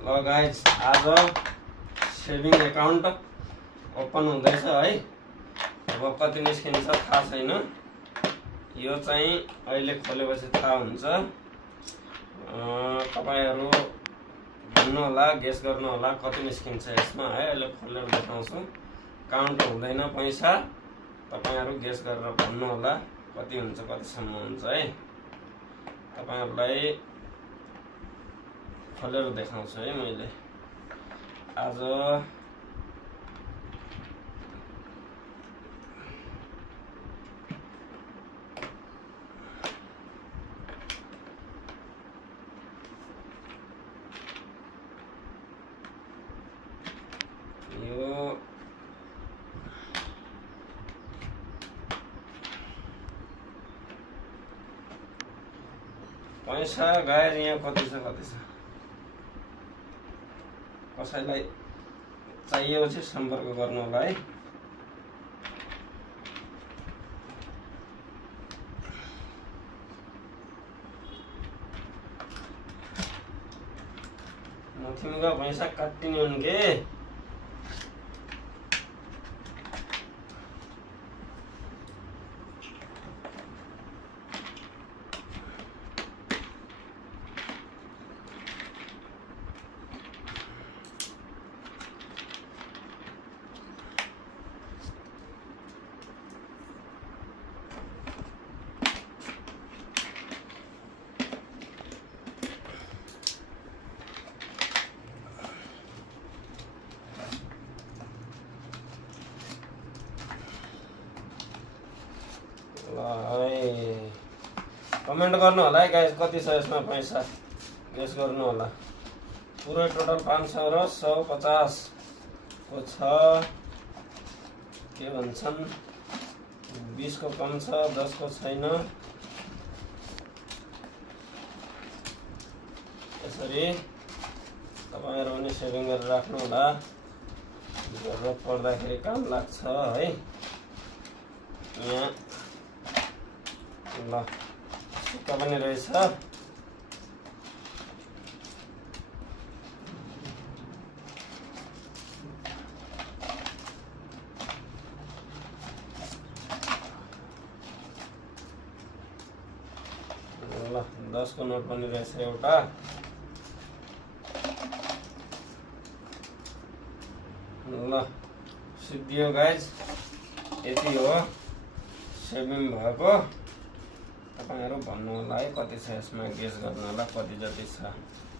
ल गाइज आज saving account open हुँदैछ है। अब कति निस्किन्छ थाहा छैन, यो चाहिँ अहिले खोलेपछि थाहा हुन्छ। तपाईहरु भन्नु होला, गेस गर्नु होला कति निस्किन्छ यसमा है। अहिले खोलेर देखाउँछु। काउन्ट हुँदैन पैसा, तपाईहरु गेस गरेर भन्नु होला कति हुन्छ, कतिसम्म हुन्छ है। तपाईहरुलाई खोलेर देखाउँछु है मैले आज। यो पैसा गाइज यहाँ कति छ कसैलाई चाहिएपछि सम्पर्क गर्नु होला है। तिमीको पैसा काटिने हुन् के? कमेन्ट गर्नु होला है गाइस, कति छ यसमा पैसा गेस गर्नु होला। पुरै टोटल 500 र 150 को छ। के भन्छन् 20 को कम छ, 10 को छैन। यसरी तपाईहरु पनि सेभिङ गरेर राख्नु होला, जरुरत पर्दाखेरि काम लाग्छ है। यहाँ ल सिक्का पनि रहेछ। ल 10 को नोट पनि रहेछ एउटा। ल सिद्धियो गाइज, यति हो सेभिङ भएको। तपाईहरु भन्नु होला है कति छ यसमा, गेस गर्नु होला कति जति छ।